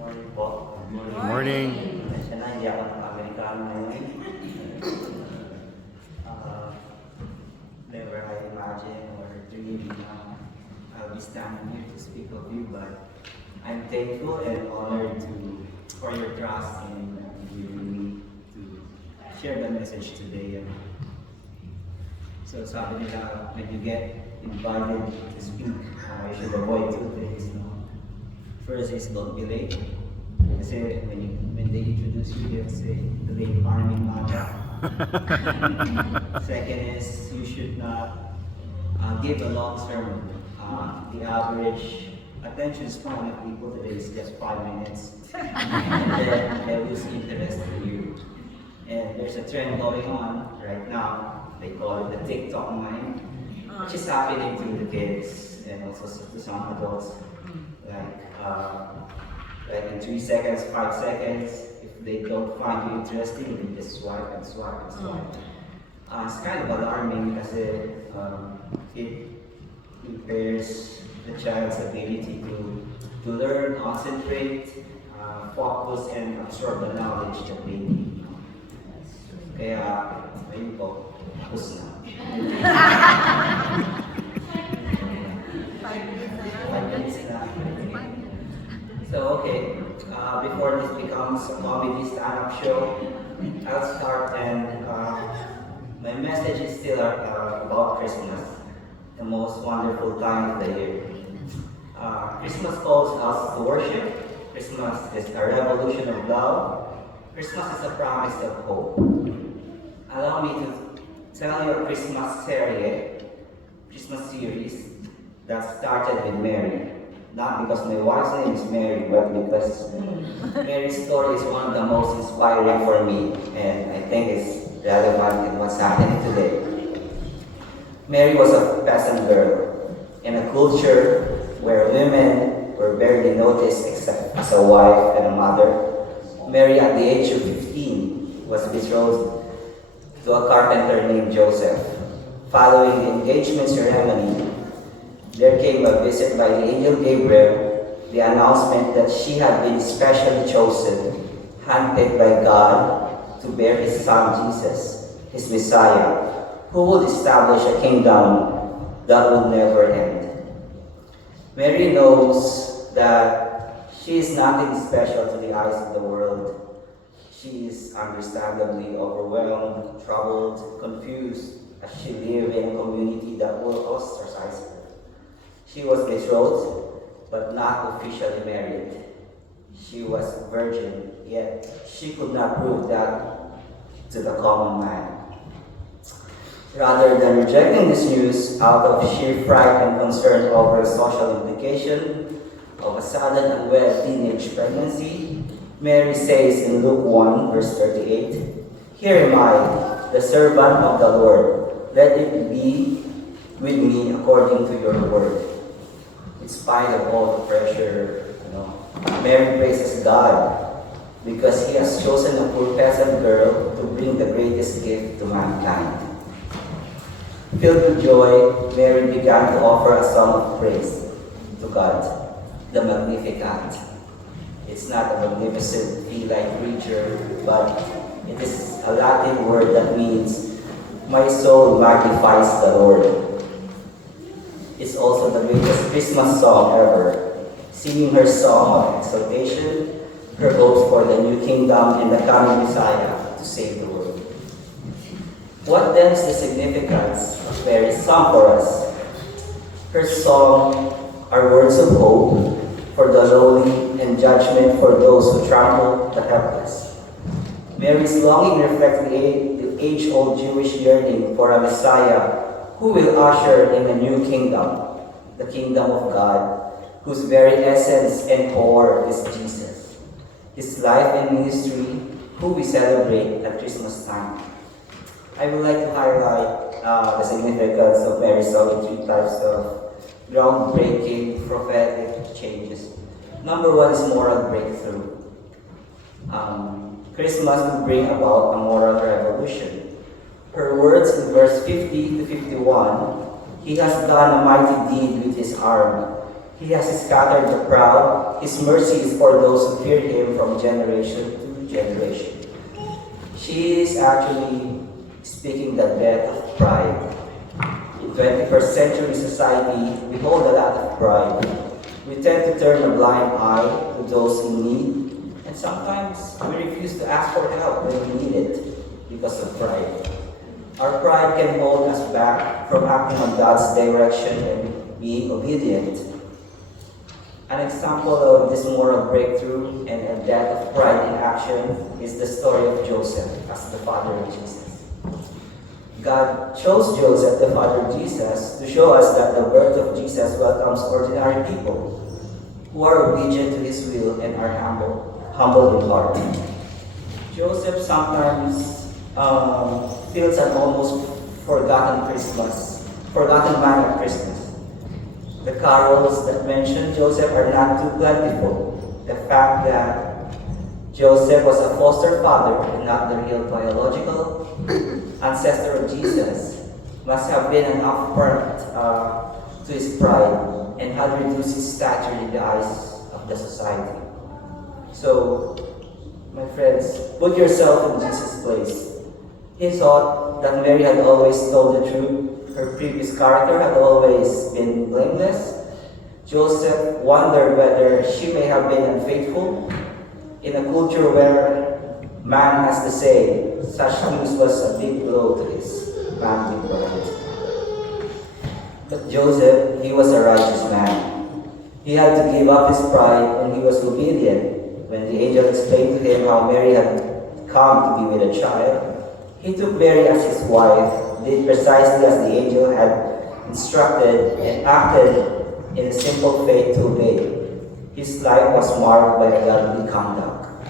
Morning po. Good morning. Pasensya na, hindi ako Amerikano ngayon. Uh, Never I imagine or dream I'll be standing here to speak of you, but I'm thankful and honored for your trust in giving me to share the message today. So sabi nila, when you get invited to speak, you should avoid two things. No? First is don't be late. Kasi when they introduce you, they'll say, late farming maga. Second is you should not give a long sermon. The average attention span of people today is just 5 minutes. And then they lose interest in you. And there's a trend going on right now. They call it the TikTok mind, which is happening to the kids and also to some adults. Like in 3 seconds, 5 seconds, if they don't find you interesting, they just swipe and swipe and swipe. It's kind of alarming because it impairs the child's ability to learn, concentrate, focus, and absorb the knowledge that they need. Kaya, ayun po, tapos na. 5 minutes na. So, okay, before this becomes a comedy stand-up show, I'll start, and my message is still about Christmas, the most wonderful time of the year. Christmas calls us to worship. Christmas is a revolution of love. Christmas is a promise of hope. Allow me to tell you a Christmas series that started with Mary. Not because my wife's name is Mary, but because Mary's story is one of the most inspiring for me, and I think it's relevant in what's happening today. Mary was a peasant girl in a culture where women were barely noticed except as a wife and a mother. Mary, at the age of 15, was betrothed to a carpenter named Joseph. Following the engagement ceremony, there came a visit by the angel Gabriel, the announcement that she had been specially chosen, handpicked by God to bear his son Jesus, his Messiah, who would establish a kingdom that would never end. Mary knows that she is nothing special to the eyes of the world. She is understandably overwhelmed, troubled, confused, as she lived in a community that will ostracize her. She was betrothed, but not officially married. She was a virgin, yet she could not prove that to the common man. Rather than rejecting this news out of sheer fright and concern over the social implication of a sudden unwed teenage pregnancy, Mary says in Luke 1, verse 38, "Here am I, the servant of the Lord. Let it be with me according to your word." In spite of all the pressure, Mary praises God because he has chosen a poor peasant girl to bring the greatest gift to mankind. Filled with joy, Mary began to offer a song of praise to God, the Magnificat. It's not a magnificent feel-like creature, but it is a Latin word that means, "My soul magnifies the Lord." It's also the greatest Christmas song ever, singing her song of exaltation, her hopes for the new kingdom and the coming Messiah to save the world. What then is the significance of Mary's song for us? Her song are words of hope for the lowly and judgment for those who trample the helpless. Mary's longing reflects the age-old Jewish yearning for a Messiah who will usher in a new kingdom, the kingdom of God, whose very essence and core is Jesus, his life and ministry, who we celebrate at Christmas time. I would like to highlight the significance of Mary's song in 3 types of groundbreaking prophetic changes. Number 1 is moral breakthrough. Christmas will bring about a moral revolution. Her words in verse 50 to 51, "He has done a mighty deed with his arm. He has scattered the proud. His mercy is for those who fear him from generation to generation. She is actually speaking the death of pride. In 21st century society, we hold a lot of pride. We tend to turn a blind eye to those in need, and sometimes we refuse to ask for help when we need it because of pride. Our pride can hold us back from acting on God's direction and being obedient. An example of this moral breakthrough and a death of pride in action is the story of Joseph as the father of Jesus. God chose Joseph, the father of Jesus, to show us that the birth of Jesus welcomes ordinary people who are obedient to his will and are humble in heart. Joseph sometimes feels an almost forgotten man at Christmas. The carols that mention Joseph are not too plentiful. The fact that Joseph was a foster father and not the real biological ancestor of Jesus must have been an affront to his pride and had reduced his stature in the eyes of the society. So, my friends, put yourself in Jesus' place. He thought that Mary had always told the truth. Her previous character had always been blameless. Joseph wondered whether she may have been unfaithful. In a culture where man has to say, such news was a big blow to his manly pride. But Joseph, he was a righteous man. He had to give up his pride and he was obedient. When the angel explained to him how Mary had come to be with a child, he took Mary as his wife, did precisely as the angel had instructed, and acted in a simple faith to obey. His life was marked by a godly conduct.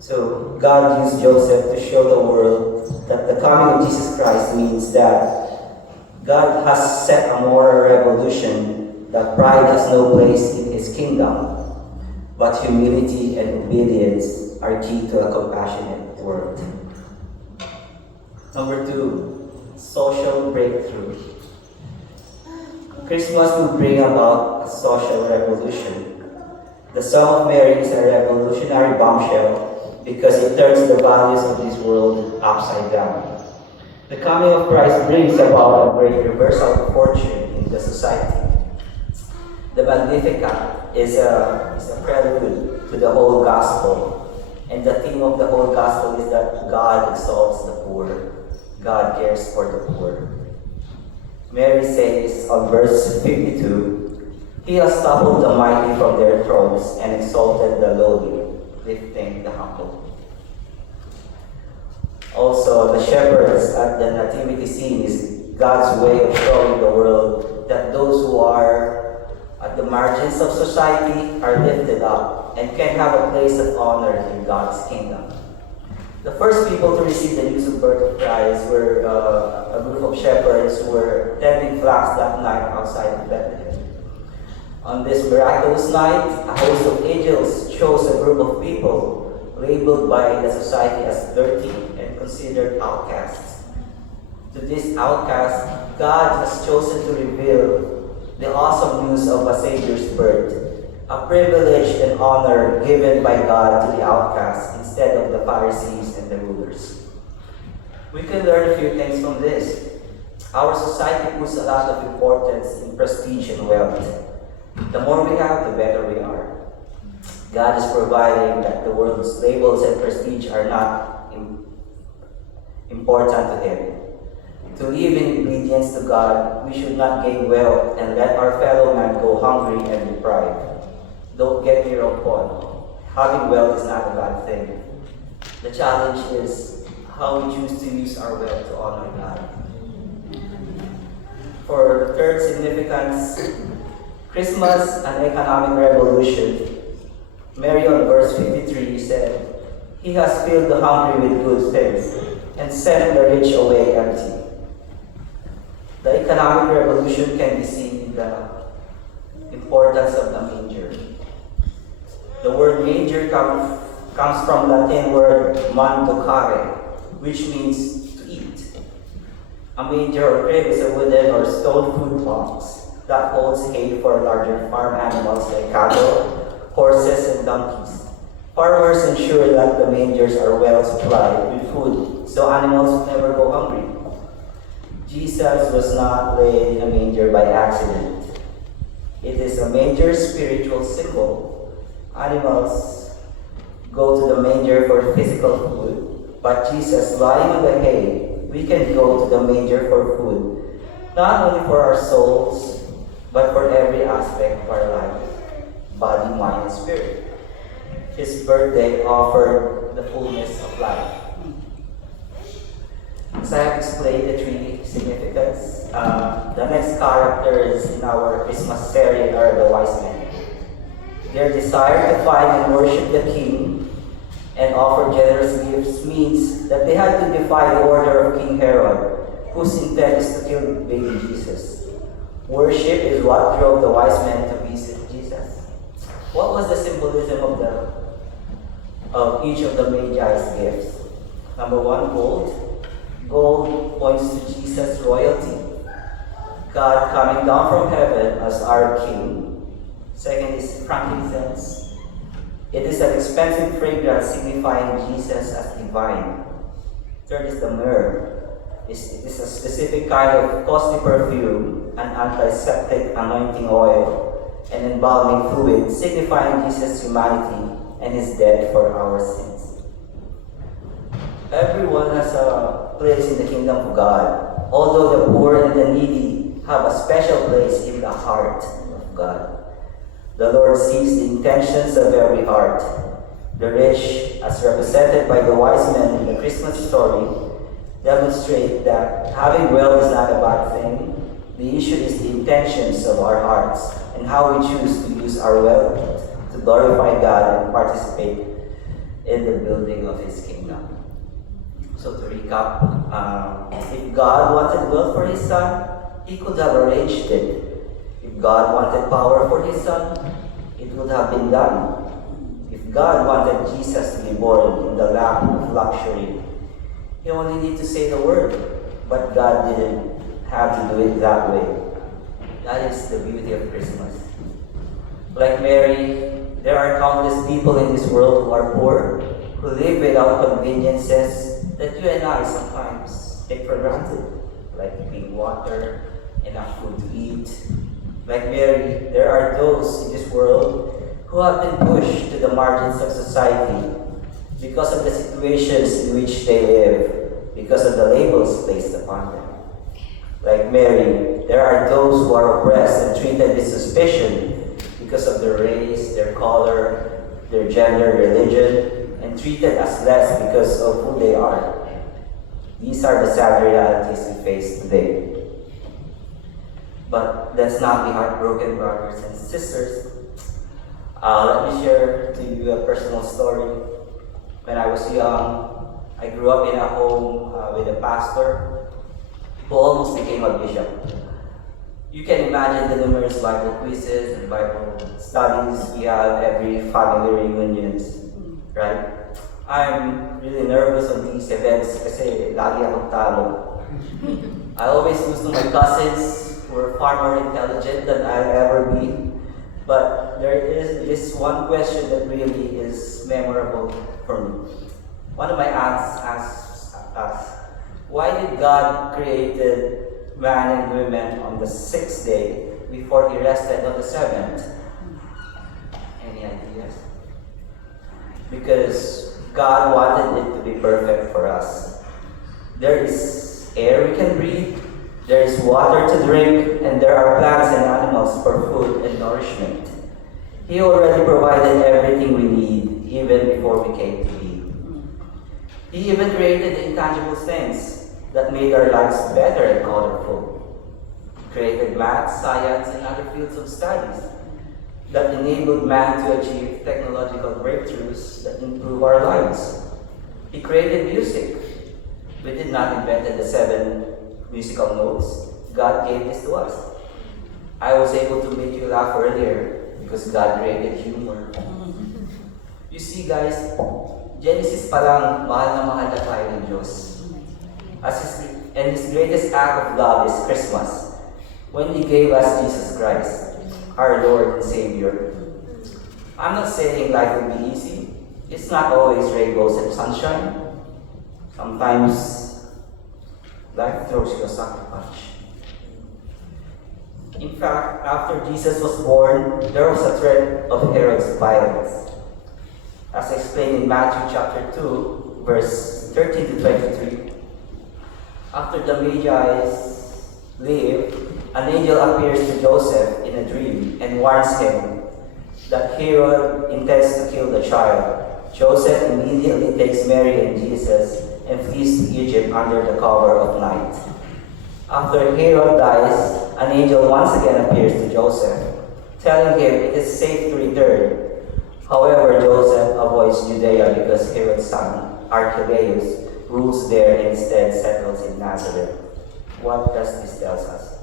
So God used Joseph to show the world that the coming of Jesus Christ means that God has set a moral revolution, that pride has no place in his kingdom, but humility and obedience are key to a compassionate world. Number 2, social breakthrough. Christmas will bring about a social revolution. The Song of Mary is a revolutionary bombshell because it turns the values of this world upside down. The coming of Christ brings about a great reversal of fortune in the society. The Magnificat is a prelude to the whole gospel, and the theme of the whole gospel is that God exalts the poor. God cares for the poor. Mary says on verse 52, He has toppled the mighty from their thrones and exalted the lowly, lifting the humble. Also, the shepherds at the nativity scene is God's way of showing the world that those who are at the margins of society are lifted up and can have a place of honor in God's kingdom. The first people to receive the news of birth of Christ were a group of shepherds who were tending flocks that night outside of Bethlehem. On this miraculous night, a host of angels chose a group of people labeled by the society as dirty and considered outcasts. To this outcast, God has chosen to reveal the awesome news of a Savior's birth, a privilege and honor given by God to the outcasts instead of the Pharisees and the rulers. We can learn a few things from this. Our society puts a lot of importance in prestige and wealth. The more we have, the better we are. God is providing that the world's labels and prestige are not important to Him. To live in obedience to God, we should not gain wealth and let our fellow man go hungry and deprived. Don't get me wrong, Paul. Having wealth is not a bad thing. The challenge is how we choose to use our wealth to honor God. For the third significance, Christmas and economic revolution, Mary on verse 53 said, He has filled the hungry with good things and sent the rich away empty. The economic revolution can be seen in the importance of the manger. The word manger comes from the Latin word mandocare, which means to eat. A manger or crib is a wooden or stone food box that holds hay for larger farm animals like cattle, horses, and donkeys. Farmers ensure that the mangers are well supplied with food so animals never go hungry. Jesus was not laid in a manger by accident. It is a major spiritual symbol. Animals go to the manger for physical food, but Jesus lying on the hay, we can go to the manger for food, not only for our souls, but for every aspect of our life, body, mind, and spirit. His birthday offered the fullness of life. As I have explained the three significance, the next characters in our Christmas series are the wise men. Their desire to find and worship the King and offer generous gifts means that they had to defy the order of King Herod, whose intent is to kill baby Jesus. Worship is what drove the wise men to visit Jesus. What was the symbolism of each of the Magi's gifts? Number one, gold. Gold points to Jesus' royalty, God coming down from heaven as our King. Second is frankincense. It is an expensive fragrance signifying Jesus as divine. Third is the myrrh. It is a specific kind of costly perfume, an antiseptic anointing oil, and embalming fluid signifying Jesus' humanity and his death for our sins. Everyone has a place in the kingdom of God, although the poor and the needy have a special place in the heart of God. The Lord sees the intentions of every heart. The rich, as represented by the wise men in the Christmas story, demonstrate that having wealth is not a bad thing. The issue is the intentions of our hearts and how we choose to use our wealth to glorify God and participate in the building of His kingdom. So to recap, if God wanted wealth for His Son, He could have arranged it. If God wanted power for His Son, it would have been done. If God wanted Jesus to be born in the lap of luxury, He only needed to say the word, but God didn't have to do it that way. That is the beauty of Christmas. Like Mary, there are countless people in this world who are poor, who live without conveniences that you and I sometimes take for granted, like clean water, enough food to eat. Like Mary, there are those in this world who have been pushed to the margins of society because of the situations in which they live, because of the labels placed upon them. Like Mary, there are those who are oppressed and treated with suspicion because of their race, their color, their gender, religion, and treated as less because of who they are. These are the sad realities we face today. But let's not be heartbroken, brothers and sisters. Let me share to you a personal story. When I was young, I grew up in a home with a pastor who almost became a bishop. You can imagine the numerous Bible quizzes and Bible studies we have every family reunions, right? I'm really nervous on these events kasi lagi akong talo. I always lose to my cousins who are far more intelligent than I'll ever be. But there is this one question that really is memorable for me. One of my aunts asked us, why did God created man and women on the 6th day before He rested on the 7th? Any ideas? Because God wanted it to be perfect for us. There is air we can breathe, there is water to drink, and there are plants and animals for food and nourishment. He already provided everything we need, even before we came to be. He even created the intangible things that made our lives better and colorful. He created math, science, and other fields of studies that enabled man to achieve technological breakthroughs that improve our lives. He created music. We did not invent the 7 musical notes. God gave this to us. I was able to make you laugh earlier because God created humor. You see guys, Genesis pa lang, mahal na tayo ng Diyos. And His greatest act of love is Christmas. when He gave us Jesus Christ, our Lord and Savior. I'm not saying life will be easy. It's not always rainbows and sunshine. Sometimes life throws you a sucker punch. In fact, after Jesus was born, there was a threat of Herod's violence. As explained in Matthew chapter 2, verse 13 to 23. After the Magi leave, an angel appears to Joseph in a dream and warns him that Herod intends to kill the child. Joseph immediately takes Mary and Jesus and flees to Egypt under the cover of night. After Herod dies, an angel once again appears to Joseph, telling him it is safe to return. However, Joseph avoids Judea because Herod's son, Archelaus, rules there and instead settles in Nazareth. What does this tell us?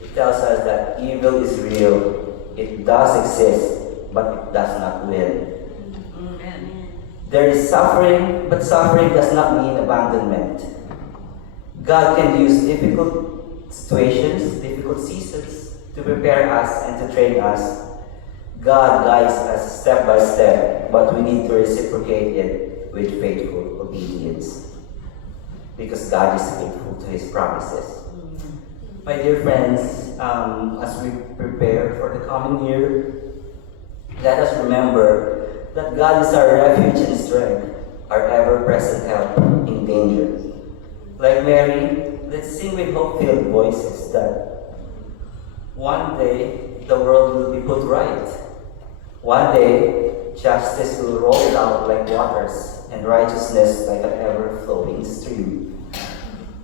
It tells us that evil is real. It does exist, but it does not win. Amen. There is suffering, but suffering does not mean abandonment. God can use difficult situations, difficult seasons to prepare us and to train us. God guides us step by step, but we need to reciprocate it with faithful obedience. Because God is faithful to His promises. My dear friends, as we prepare for the coming year, let us remember that God is our refuge and strength, our ever-present help in danger. Like Mary, let's sing with hope-filled voices that one day the world will be put right. One day, justice will roll out like waters and righteousness like an ever-flowing stream.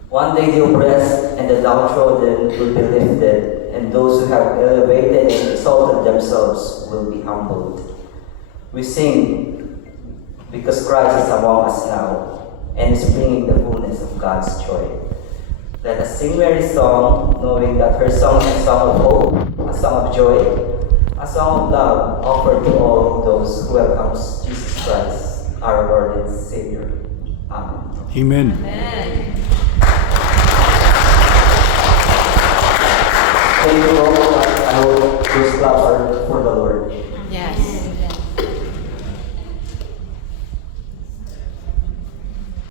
One day the oppressed and the downtrodden will be lifted, and those who have elevated and exalted themselves will be humbled. We sing because Christ is among us now and is bringing the fullness of God's joy. Let us sing Mary's song, knowing that her song is a song of hope, a song of joy, a song of love offered to all those who welcome Jesus Christ, our Lord and Savior. Amen. Amen. Amen. Thank you all. I hope those claps are for the Lord. Yes.